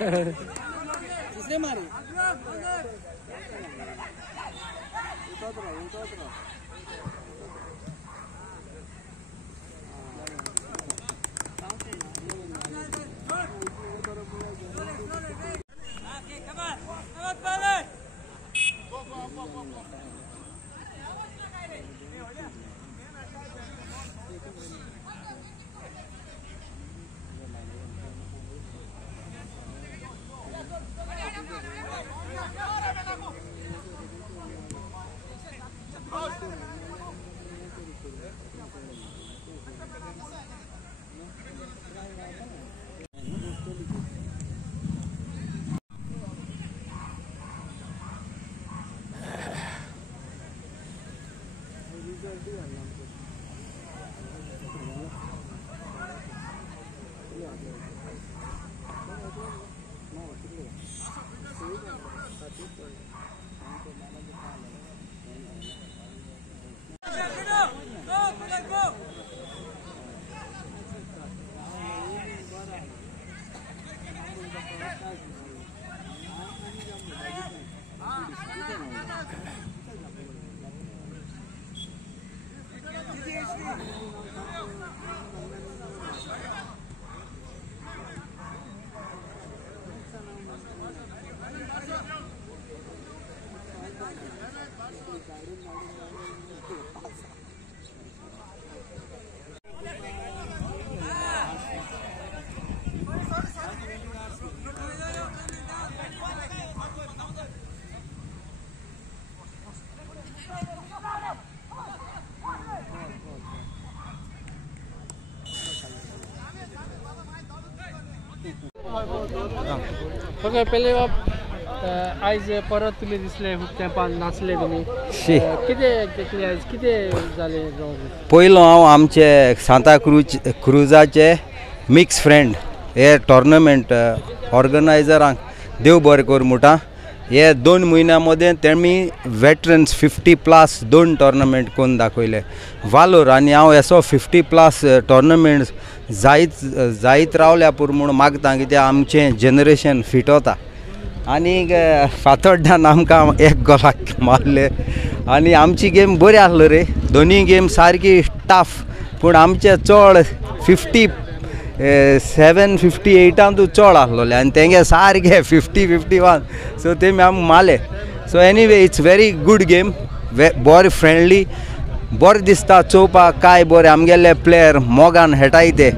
इसने मारी ओके पहिले आज परत तुम्ही दिसले खूप कॅम्पान नाचले तुम्ही किती घेतले आज किती झाले पहिलो हांव आमचे सांता क्रुजाचे मिक्स फ्रेंड हे टोर्नामेंट ऑर्गनायझरांक देव बरें कर म्हणटा हे 2 म्हयन्यामध्ये तेमी वेटरन्स 50+ 2 टोर्नामेंट करून दाखयले वालोर आनी हांव असो 50+ टोर्नामेंट्स जायत रावल्या पूण म्हूण मागता कित्याक आमचें जनरेशन फिट वता आनी फातोड्डान आमकां 1 गोलाक मारले आनी आमची गेम बरी आसलो रे दोनी गेम सारकी टफ पूण आमचे चड 57-58 चड आसलोले आनी तेंगे सारके 50-51 सो तेमी आमकां मारले so anyway it's very good game बरें फ्रेंडली बरें दिसता चोवपाक काय बरें आमगेले प्लेयर मोगान हेटाय ते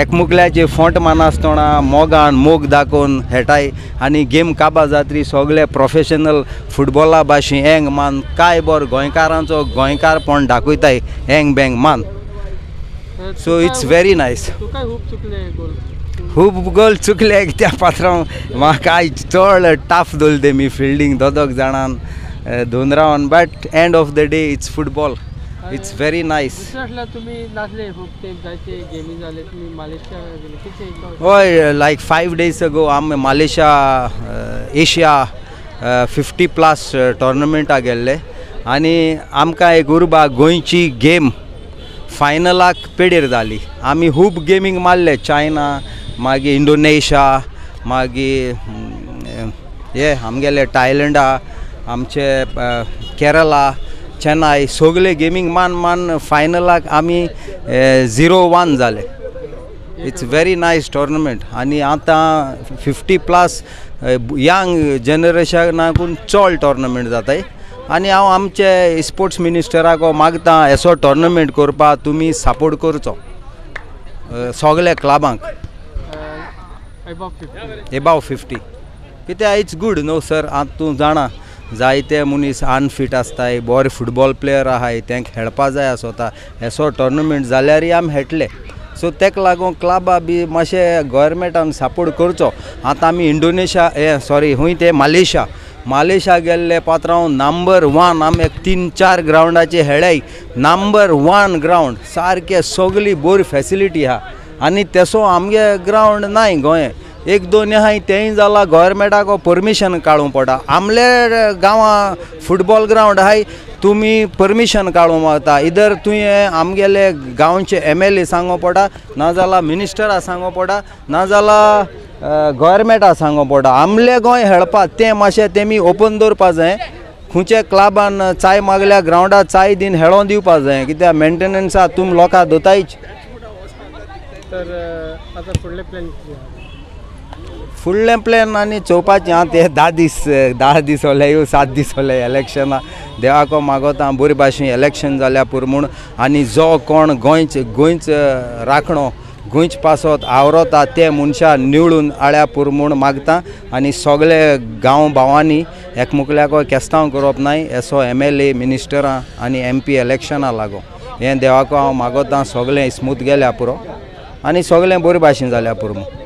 एकमुकल्याचे फोंट मान आसतना मोगान मोग दाखोवन हेटाय आनी गेम काबार जातरी सगळे प्रोफेशनल फुटबॉला भाशेन एंग मान काय बरो गोंयकारांचो गोंयकारपण दाखयताय एंग बेंग मान सो इट्स वेरी नायस खूब गोल चुकले त्या पात्रांव म्हाका आयज चड टफ दोल तेमी fielding 2 जाणान 2 Ravan but end of the day it's football it's very nice हय लायक 5 days ago आमी मालेशिया एशिया 50+ टोर्नामेंटाक गेल्ले आनी आमकां एक उर्बा गोंयची गेम फायनलाक पेडेर जाली आमी खूब गेमींग मारले चायना मागीर इंडोनेशिया मागीर हे आमगेले थायलंडा आमचे केरला चेन्नई सगळे गेमींग मान फायनलाक आमी 0-1 जाले इट्स वेरी नायस टोर्नामेंट आनी आतां 50+ यंग जनरेशनाकून चड टोर्नामेंट जाताय आनी हांव आमचे स्पोर्ट्स मिनिस्टराक मागता असो टोर्नामेंट करपाक तुमी सपोर्ट करचो सगळे क्लबांक एबाव 50 कित्याक इट्स गूड न्हू सर आतां तूं जाणा जायते मनीस अनफीट आसताय बरे फुटबॉल प्लेयर आहाय तेंक खेळपा जाय आसता असो टोर्नामेंट जाल्यारय आमी हेटले सो तेका लागून क्लबा बी मातशें गोवोरमेंटान सपोर्ट करचो आतां आमी इंडोनेशिया हूंय ते मालेशिया गेल्ले पात्रांव नंबर 1 आमी 3-4 ग्रावंडाचे हेळाय नंबर 1 ग्रावंड सारके सगळी बरी फॅसिलिटी आहा आनी तेसो आमगे ग्रावंड नाय गोंय 1-2 आहाय तेंय जाला गोवोरमेंटाक परमिशन काडूंक पडटा आमले गांवां फुटबॉल ग्रावंड आहाय तुमी परमिशन काडूंक मागता इधर तुवें आमगेले गांवचे MLA सांगो पडटा नाजाल्यार मिनिस्टरा सांगो पडटा नाजाल्यार गव्हर्मेंटा सांगो पडटा आमले गोंय खेळपा तें मातशें तेमी ओपन दवरपा जाय खंयचे क्लबान चाय मागल्या ग्रावंडार चाय दिन खेळोन दिवपा जाय कित्याक मेंटेनन्सा तुमी लोकां दोतायच. तर आता फुडले प्लॅन कितें आहा? फुडलें प्लॅन आनी चोवपाचें आहा ते 10 दीस ओले 7 दीस ओले इलेक्शना देवाको मागोता बरे भाशेन इलेक्शन जाल्या पुरो म्हूण आनी जो कोण गोंयच राखणो गोंयच पासत आवरता ते मनशा निवडून हाडल्या पुरो म्हूण मागता आनी सगळे गांव भावांनी एकमुखल्याक केस्तांव करप नाय एसो MLA मिनिस्टरां आनी MP इलेक्शना लागो हें देवाको हांव मागोता सगळें स्मूथ गेल्या पुरो आनी सगळें बरे भाशेन जाल्या पुरो म्हूण.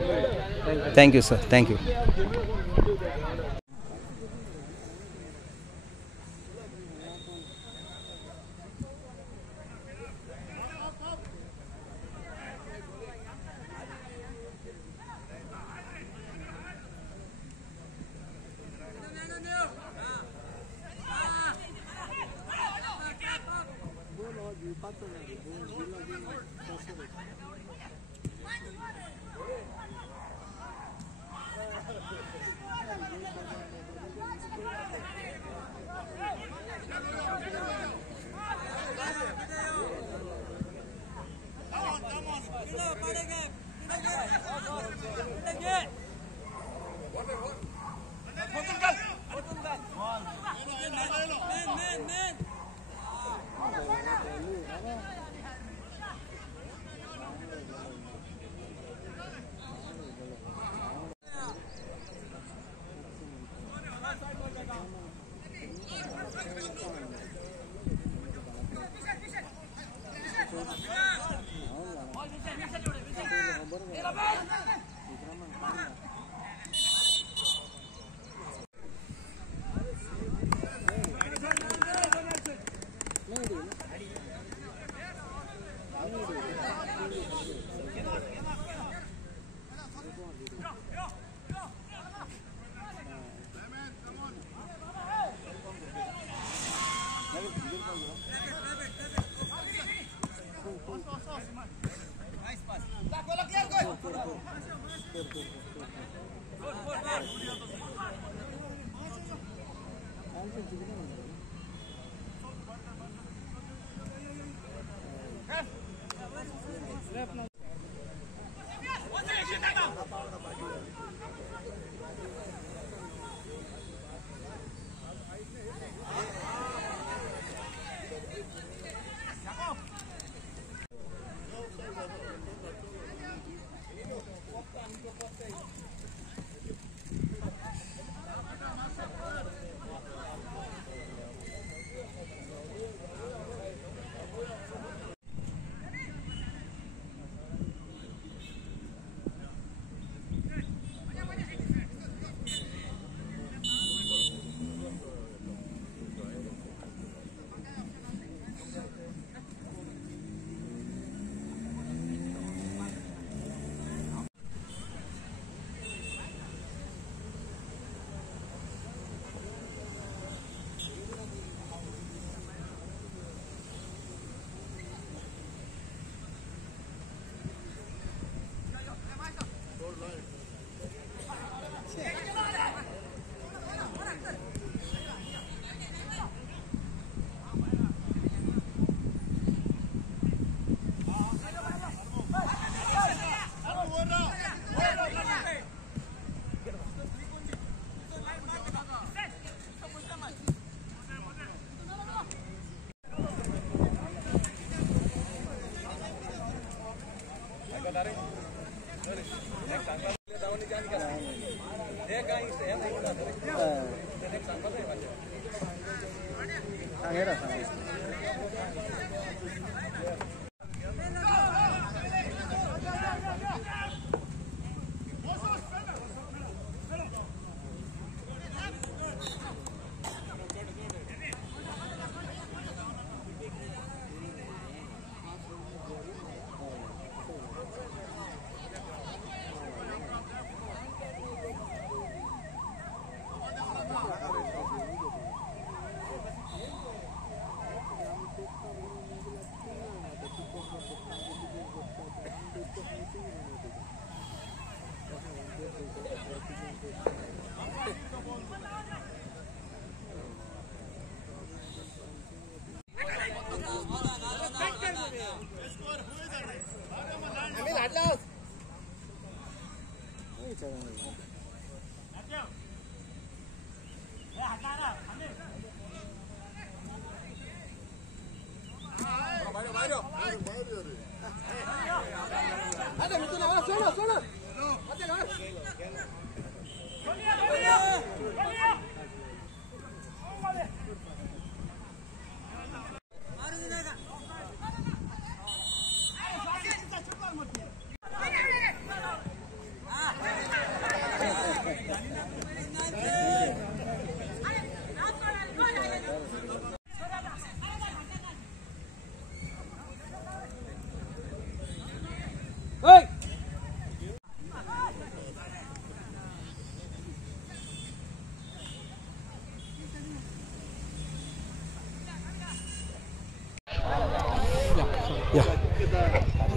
Thank you sir thank you.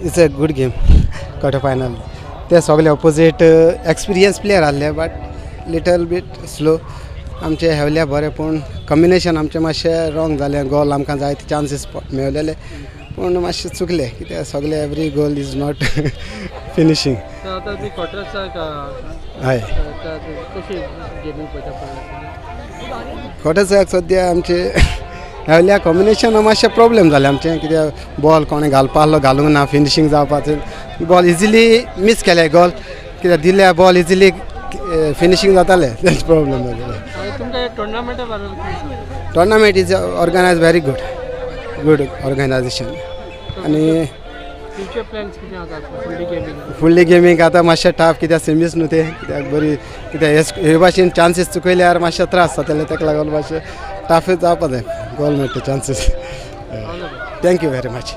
It's a good game, quarter final. They सगळे opposite experienced player आले but little bit slow. आमचे हेवल्या बरे पण कॉम्बिनेशन आमचे मातशे रॉंग जाले गोल आमकां जाय ते चान्सेस मेळलेले पण मातशे चुकले कित्याक सगळे every goal is not finishing. आता ती क्वार्टरचा हय कशी गेमी पळयता क्वार्टरसाक सद्या आमचे हेवल्या कॉम्बिनेशन मातशे प्रॉब्लेम जाले आमचे कित्याक बॉल कोणें घालपा आसलो घालूंक ना फिनिशींग जावपाचें बॉल इजिली मिस केले गोल कित्याक दिले बॉल इजिली फिनिशींग जाताले तेच प्रॉब्लेम जाले. Tournament is organise very good organisation आनी फ्युचर प्लॅन्स कितें आसा फुडली गेमींग आतां मातशें टाफ कित्याक सेमीच न्हू ते कित्याक बरी कित्याक हे भाशेन चान्सीस चुकयल्यार मातशे त्रास जातले ताका लागून मातशें टाफूच जावपा जाय गोल मेळटा chances. Thank you very much.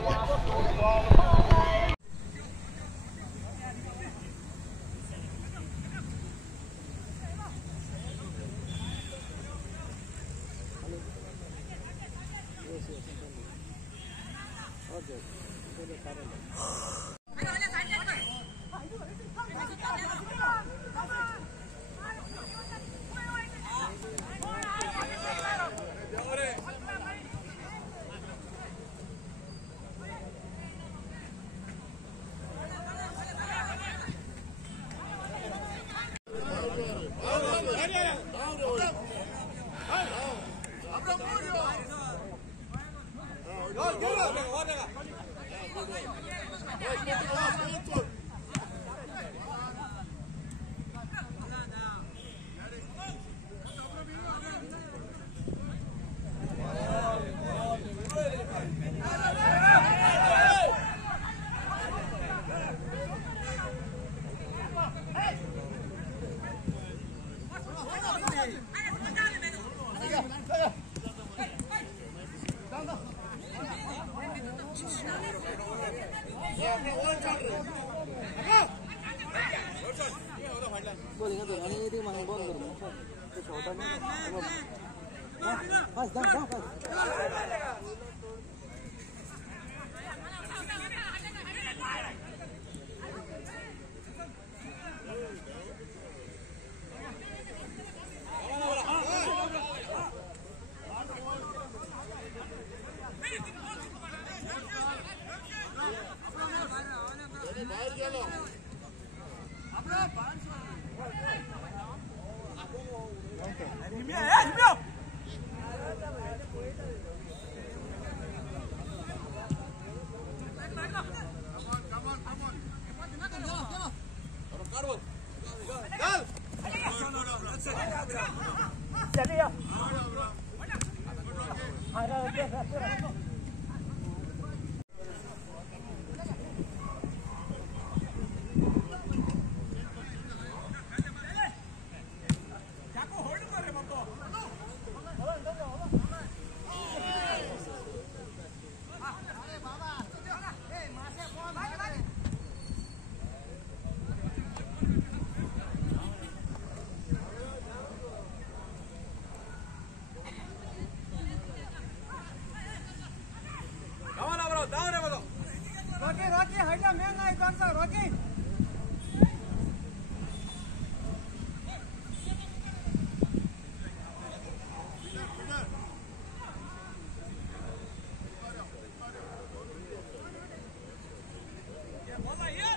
Yeah.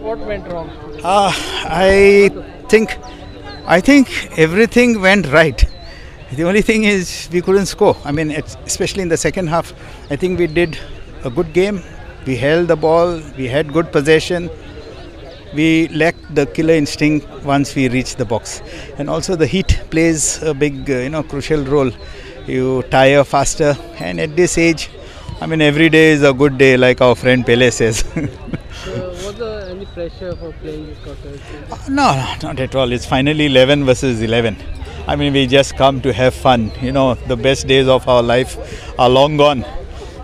What went wrong? I think everything went right. The only thing is we couldn't score. I mean, especially in the second half, I think we did a good game. We held the ball. We had good possession. We lacked the killer instinct once we reached the box, and also the heat plays a big, crucial role. You tire faster, and at this age, I mean, every day is a good day, like our friend Pele says. Was there any pressure for playing this quarter? No, not at all. It's finally 11 versus 11. I mean, we just come to have fun. The best days of our life are long gone.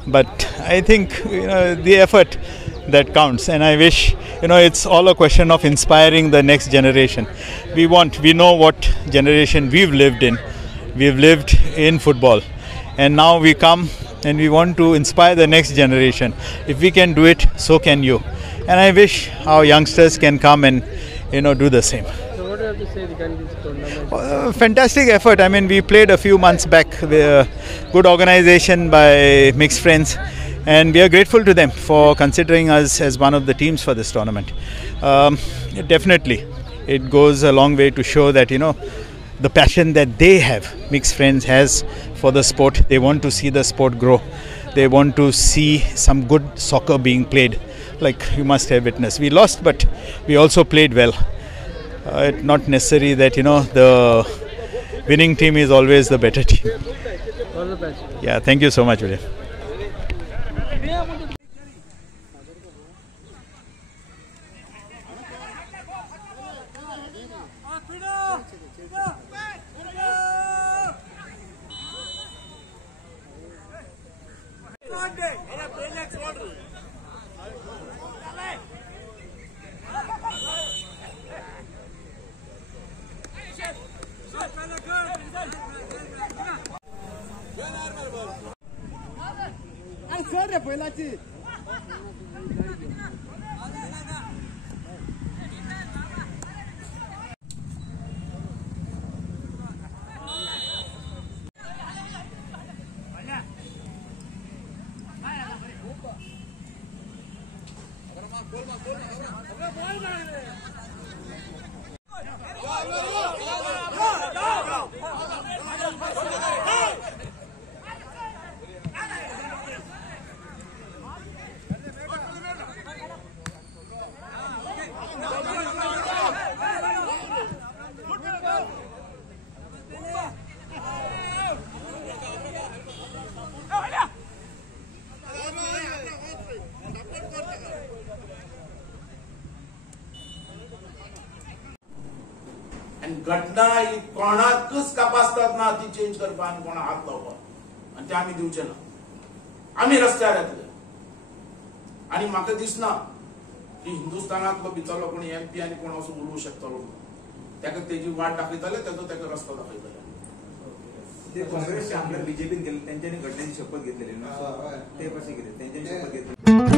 But I think, the effort that counts. And I wish, it's all a question of inspiring the next generation. We know what generation we've lived in. We've lived in football. And now we come and we want to inspire the next generation. If we can do it, so can you. And I wish our youngsters can come and, do the same. So what do you have to say regarding this tournament? Fantastic effort. I mean, we played a few months back with good organization by Mixed Friends, and we are grateful to them for considering us as one of the teams for this tournament. Definitely, it goes a long way to show that, the passion that they have, Mixed Friends has for the sport. They want to see the sport grow. They want to see some good soccer being played, like you must have witnessed. We lost, but we also played well. It's not necessary that, the winning team is always the better team. All the best. Yeah, thank you so much, William. घटना ही कोणाकच तपासतात ना ती change करपा आनी कोणा हात लावपा आनी ते आमी दिवचे ना आमी रस्त्यार येतले आनी म्हाका दिसना की हिंदुस्थानातलो भितरलो कोणी MP आनी कोण असो उलोवंक शकतलो ताका तेजी वाट दाखयतले ताका रस्तो दाखयतले ते काँग्रेसचे आमदार बीजेपीन गेले त्यांच्यानी घटनेची शपथ घेतलेली ना ते कसे गेले त्यांच्यानी शपथ घेतली